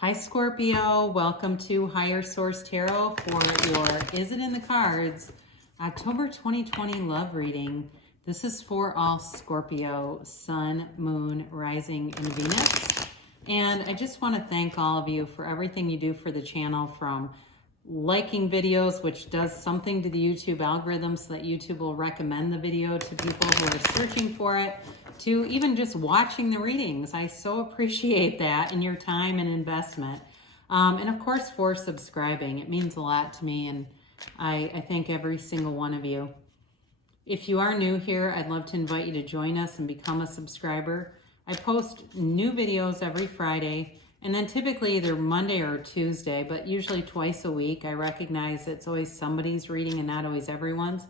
Hi Scorpio, welcome to Higher Source Tarot for your Is It in the Cards October 2020 love reading. This is for all Scorpio, Sun, Moon, Rising, and Venus. And I just want to thank all of you for everything you do for the channel, from liking videos, which does something to the YouTube algorithm so that YouTube will recommend the video to people who are searching for it, to even just watching the readings. I so appreciate that and your time and investment. And of course, for subscribing. It means a lot to me, and I thank every single one of you. If you are new here, I'd love to invite you to join us and become a subscriber. I post new videos every Friday, and then typically either Monday or Tuesday, but usually twice a week. I recognize it's always somebody's reading and not always everyone's.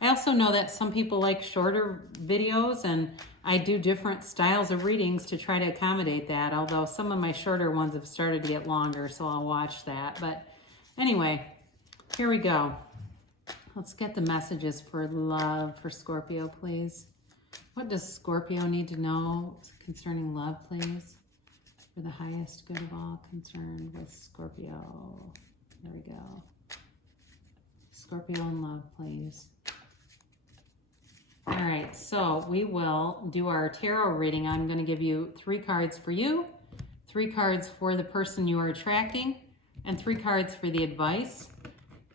I also know that some people like shorter videos, and I do different styles of readings to try to accommodate that, although some of my shorter ones have started to get longer, so I'll watch that. But anyway, here we go. Let's get the messages for love for Scorpio, please. What does Scorpio need to know concerning love, please? For the highest good of all concerned with Scorpio. There we go. Scorpio in love, please. All right, so we will do our tarot reading. I'm going to give you 3 cards for you, 3 cards for the person you are attracting, and 3 cards for the advice.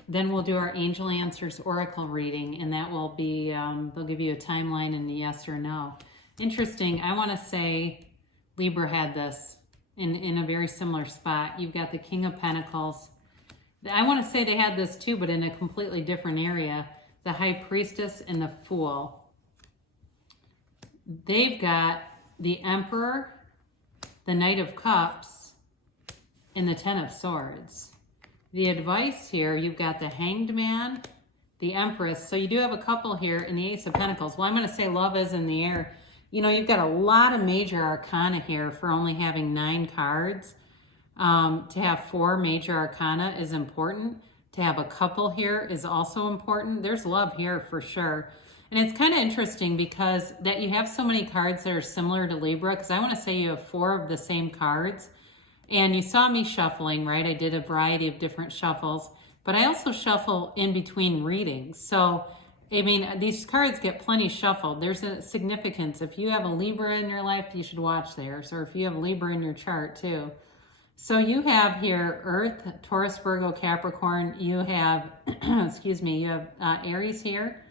Then we'll do our Angel Answers Oracle reading, and that will be, they'll give you a timeline and a yes or no. Interesting, I want to say Libra had this in a very similar spot. You've got the King of Pentacles. I want to say they had this too, but in a completely different area. The High Priestess and the Fool. They've got the Emperor, the Knight of Cups, and the Ten of Swords. The advice here, you've got the Hanged Man, the Empress. So you do have a couple here in the Ace of Pentacles. Well, I'm going to say love is in the air. You know, you've got a lot of major arcana here for only having 9 cards. To have 4 major arcana is important. To have a couple here is also important. There's love here for sure. And it's kind of interesting because that you have so many cards that are similar to Libra, because I want to say you have 4 of the same cards. And you saw me shuffling, right? I did a variety of different shuffles, but I also shuffle in between readings. So, I mean, these cards get plenty shuffled. There's a significance. If you have a Libra in your life, you should watch theirs, or if you have a Libra in your chart too. So you have here Earth, Taurus, Virgo, Capricorn. You have, excuse me, you have Aries here.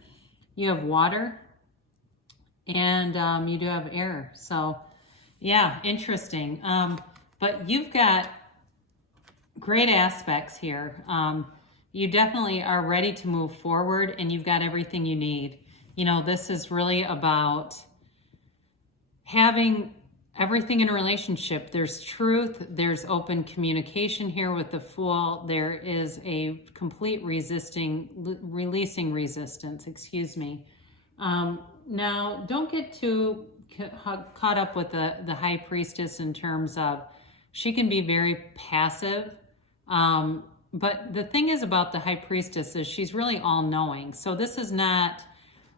You have water, and you do have air. So yeah, interesting. But you've got great aspects here. You definitely are ready to move forward, and you've got everything you need. You know, this is really about having everything in a relationship. There's truth, there's open communication here with the Fool. There is a complete releasing resistance, excuse me. Now, don't get too caught up with the High Priestess in terms of she can be very passive. But the thing is about the High Priestess is she's really all-knowing. So this is not,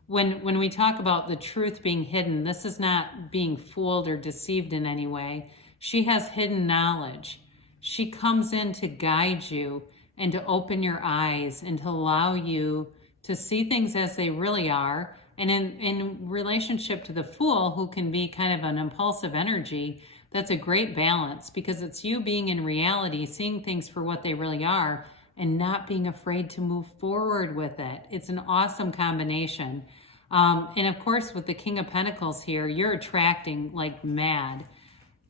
when we talk about the truth being hidden, this is not being fooled or deceived in any way. She has hidden knowledge. She comes in to guide you and to open your eyes and to allow you to see things as they really are. And in relationship to the Fool, who can be kind of an impulsive energy, that's a great balance, because it's you being in reality, seeing things for what they really are, and not being afraid to move forward with it. It's an awesome combination. And of course, with the King of Pentacles here, you're attracting like mad,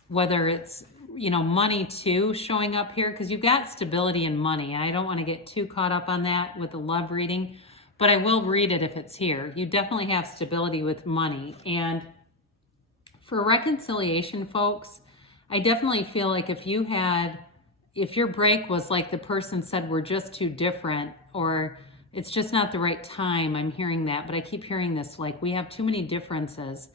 whether it's, you know, money too showing up here, because you've got stability and money. I don't want to get too caught up on that with the love reading, but I will read it if it's here. You definitely have stability with money. And for reconciliation, folks, I definitely feel like if your break was like the person said, we're just too different, or it's just not the right time. I'm hearing that, but I keep hearing this, like we have too many differences.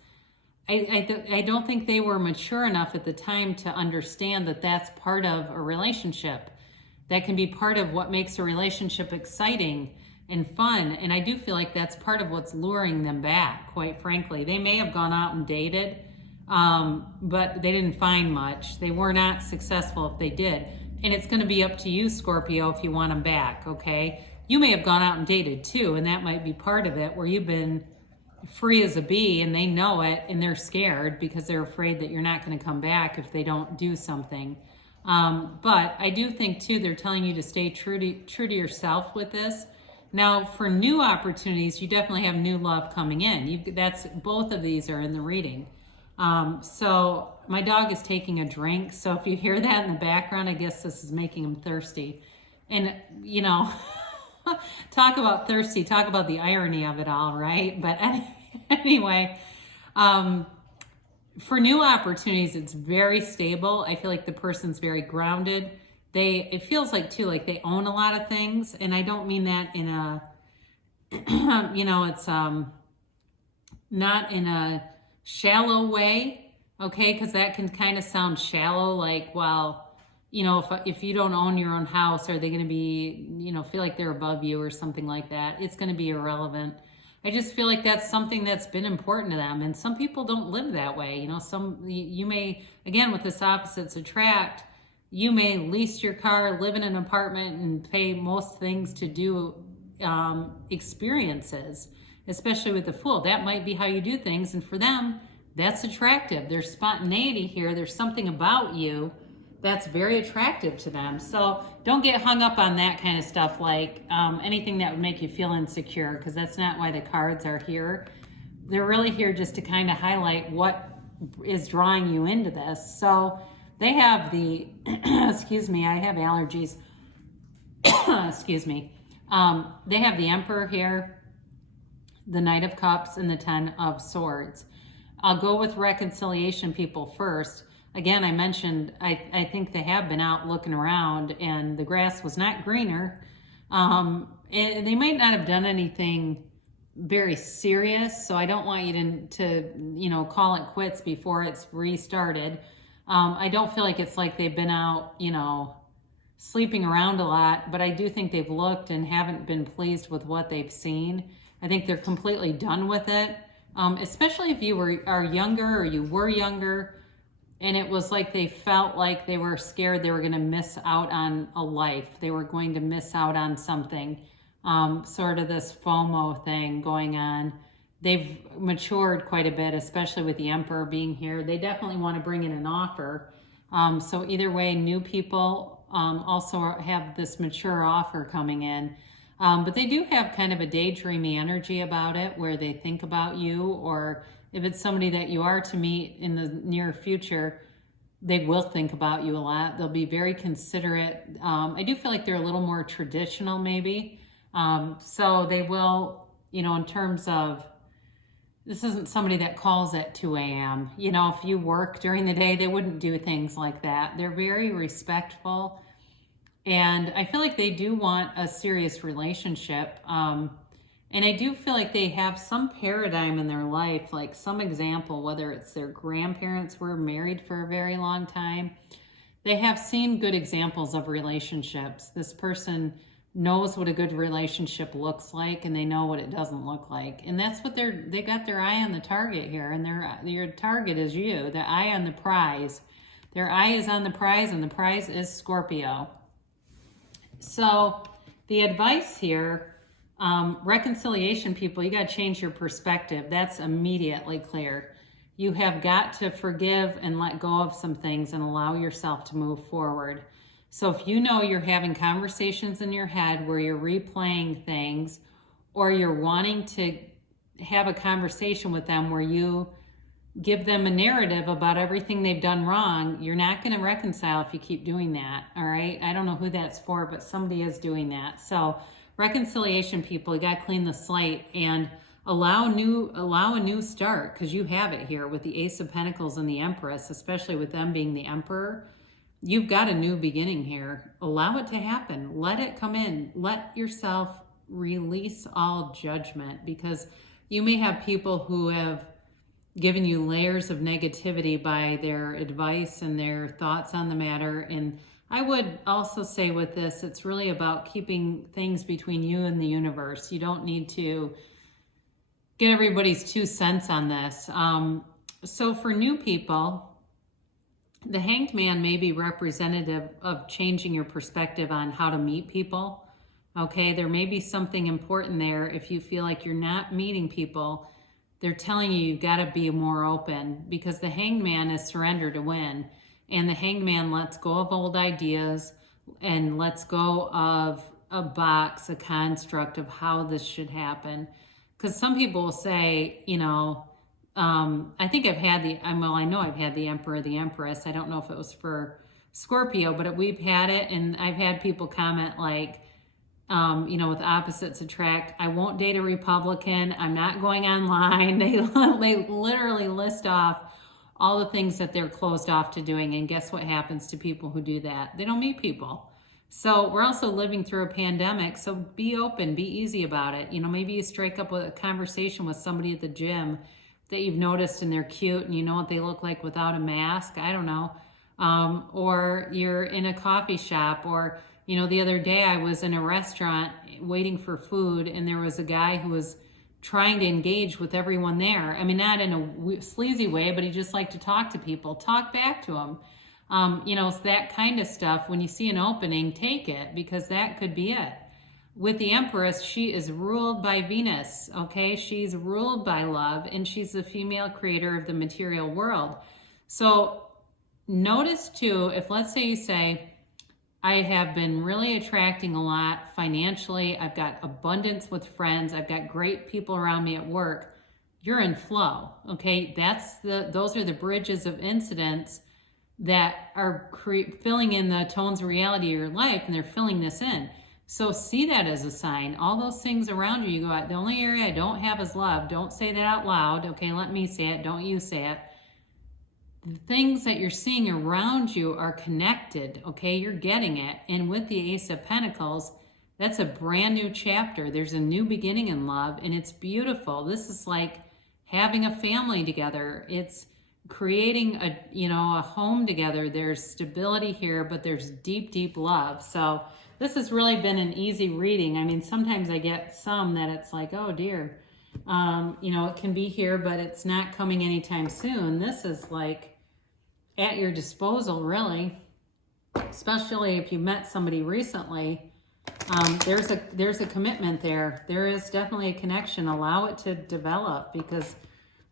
I don't think they were mature enough at the time to understand that that's part of a relationship. That can be part of what makes a relationship exciting and fun. And I do feel like that's part of what's luring them back, quite frankly. They may have gone out and dated, but they didn't find much. They were not successful if they did. And it's going to be up to you, Scorpio, if you want them back, okay? You may have gone out and dated too, and that might be part of it, where you've been free as a bee and they know it and they're scared because they're afraid that you're not going to come back if they don't do something. But I do think too, they're telling you to stay true to yourself with this. Now, for new opportunities, you definitely have new love coming in. That's both of these are in the reading. So my dog is taking a drink. So if you hear that in the background, I guess this is making him thirsty. And, you know, talk about thirsty, talk about the irony of it all, right? But anyway, for new opportunities, it's very stable. I feel like the person's very grounded. It feels like too, like they own a lot of things. And I don't mean that in a, you know, it's not in a shallow way, okay? Because that can kind of sound shallow, like, well, you know, if you don't own your own house, are they going to be, you know, feel like they're above you or something like that? It's going to be irrelevant. I just feel like that's something that's been important to them. And some people don't live that way. You know, you may, again, with this opposites attract, you may lease your car, live in an apartment, and pay most things to do experiences, especially with the Fool. That might be how you do things. And for them, that's attractive. There's spontaneity here. There's something about you that's very attractive to them. So don't get hung up on that kind of stuff, like anything that would make you feel insecure, because that's not why the cards are here. They're really here just to kind of highlight what is drawing you into this. So they have the, excuse me, I have allergies. Excuse me. They have the Emperor here, the Knight of Cups, and the Ten of Swords. I'll go with reconciliation people first. Again, I mentioned, I think they have been out looking around and the grass was not greener. And they might not have done anything very serious, so I don't want you to you know, call it quits before it's restarted. I don't feel like it's like they've been out, you know, sleeping around a lot, but I do think they've looked and haven't been pleased with what they've seen. I think they're completely done with it, especially if you are younger or you were younger, and it was like they felt like they were scared they were going to miss out on a life. They were going to miss out on something, sort of this FOMO thing going on. They've matured quite a bit, especially with the Emperor being here. They definitely want to bring in an offer. So either way, new people also have this mature offer coming in. But they do have kind of a daydreamy energy about it, where they think about you, or if it's somebody that you are to meet in the near future, they will think about you a lot. They'll be very considerate. I do feel like they're a little more traditional maybe. So they will, you know, in terms of, this isn't somebody that calls at 2 a.m. You know, if you work during the day, they wouldn't do things like that. They're very respectful. And I feel like they do want a serious relationship. And I do feel like they have some paradigm in their life, like some example, whether it's their grandparents were married for a very long time. They have seen good examples of relationships. This person knows what a good relationship looks like, and they know what it doesn't look like. And that's what they got their eye on the target here, and your target is you, the eye on the prize. Their eye is on the prize, and the prize is Scorpio. So the advice here, reconciliation people, you got to change your perspective. That's immediately clear. You have got to forgive and let go of some things and allow yourself to move forward. So if you know you're having conversations in your head where you're replaying things, or you're wanting to have a conversation with them where you give them a narrative about everything they've done wrong, you're not going to reconcile if you keep doing that, all right? I don't know who that's for, but somebody is doing that. So reconciliation people, you got to clean the slate and allow a new start, because you have it here with the Ace of Pentacles and the Empress, especially with them being the Emperor. You've got a new beginning here. Allow it to happen. Let it come in. Let yourself release all judgment, because you may have people who have given you layers of negativity by their advice and their thoughts on the matter. And I would also say with this, it's really about keeping things between you and the universe. You don't need to get everybody's 2 cents on this. So for new people, the Hanged Man may be representative of changing your perspective on how to meet people. Okay, there may be something important there. If you feel like you're not meeting people, they're telling you you've got to be more open, because the Hanged Man is surrender to win. And the Hanged Man lets go of old ideas and lets go of a box, a construct of how this should happen. Because some people will say, you know, I think I've had I know I've had the Emperor, the Empress. I don't know if it was for Scorpio, but we've had it. And I've had people comment like, you know, with opposites attract, I won't date a Republican. I'm not going online. They literally list off all the things that they're closed off to doing. And guess what happens to people who do that? They don't meet people. So we're also living through a pandemic. So be open, be easy about it. You know, maybe you strike up with a conversation with somebody at the gym that you've noticed and they're cute and you know what they look like without a mask. I don't know. Or you're in a coffee shop, or, you know, the other day I was in a restaurant waiting for food and there was a guy who was trying to engage with everyone there. I mean, not in a sleazy way, but he just liked to talk to people. Talk back to them. You know, it's that kind of stuff. When you see an opening, take it, because that could be it. With the Empress, she is ruled by Venus, okay? She's ruled by love, and she's the female creator of the material world. So notice too, if let's say you say, I have been really attracting a lot financially, I've got abundance with friends, I've got great people around me at work, you're in flow, okay? Those are the bridges of incidents that are filling in the tones of reality of your life, and they're filling this in. So see that as a sign. All those things around you, you go, the only area I don't have is love. Don't say that out loud. Okay, let me say it. Don't you say it. The things that you're seeing around you are connected. Okay, you're getting it. And with the Ace of Pentacles, that's a brand new chapter. There's a new beginning in love, and it's beautiful. This is like having a family together. It's creating a home together. There's stability here, but there's deep, deep love. So this has really been an easy reading. I mean, sometimes I get some that it's like, oh dear, it can be here, but it's not coming anytime soon. This is like at your disposal, really, especially if you met somebody recently. There's a commitment there. There is definitely a connection. Allow it to develop, because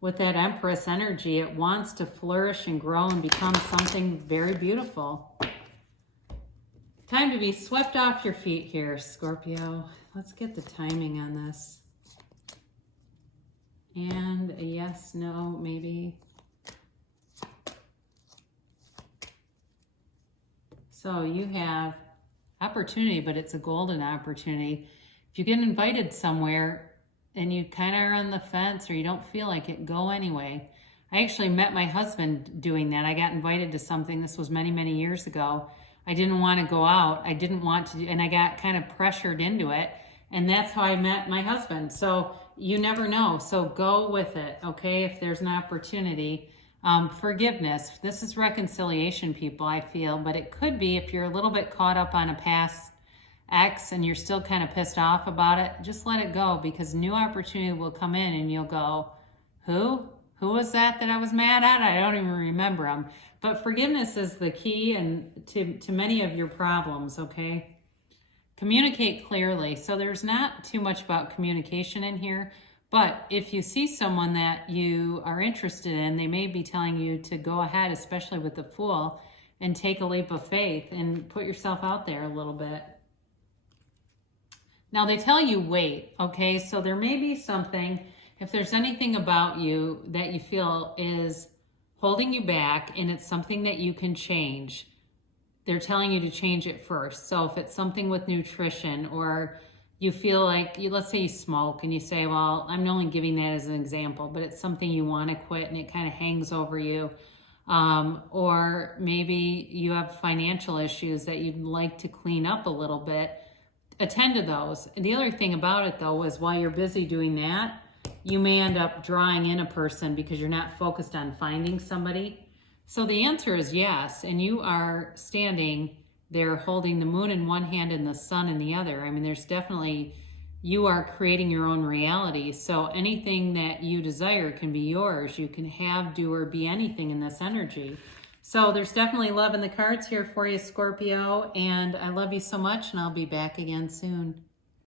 with that Empress energy, it wants to flourish and grow and become something very beautiful. Time to be swept off your feet here, Scorpio. Let's get the timing on this. And a yes, no, maybe. So you have opportunity, but it's a golden opportunity. If you get invited somewhere and you kind of are on the fence or you don't feel like it, go anyway. I actually met my husband doing that. I got invited to something. This was many, many years ago. I didn't want to go out. I didn't want to, and I got kind of pressured into it. And that's how I met my husband. So you never know. So go with it, okay? If there's an opportunity. Forgiveness. This is reconciliation, people, I feel. But it could be if you're a little bit caught up on a past ex and you're still kind of pissed off about it, just let it go, because new opportunity will come in and you'll go, who? Who was that I was mad at? I don't even remember them. But forgiveness is the key to many of your problems, okay? Communicate clearly. So there's not too much about communication in here, but if you see someone that you are interested in, they may be telling you to go ahead, especially with the Fool, and take a leap of faith and put yourself out there a little bit. Now they tell you wait, okay? So there may be something, if there's anything about you that you feel is holding you back and it's something that you can change, they're telling you to change it first. So if it's something with nutrition, or you feel like, let's say you smoke and you say, well, I'm only giving that as an example, but it's something you want to quit and it kind of hangs over you. Or maybe you have financial issues that you'd like to clean up a little bit. Attend to those. And the other thing about it, though, is while you're busy doing that, you may end up drawing in a person because you're not focused on finding somebody. So the answer is yes, and you are standing there holding the moon in one hand and the sun in the other. I mean, there's definitely You are creating your own reality. So anything that you desire can be yours. You can have, do, or be anything in this energy. So there's definitely love in the cards here for you, Scorpio. And I love you so much, and I'll be back again soon.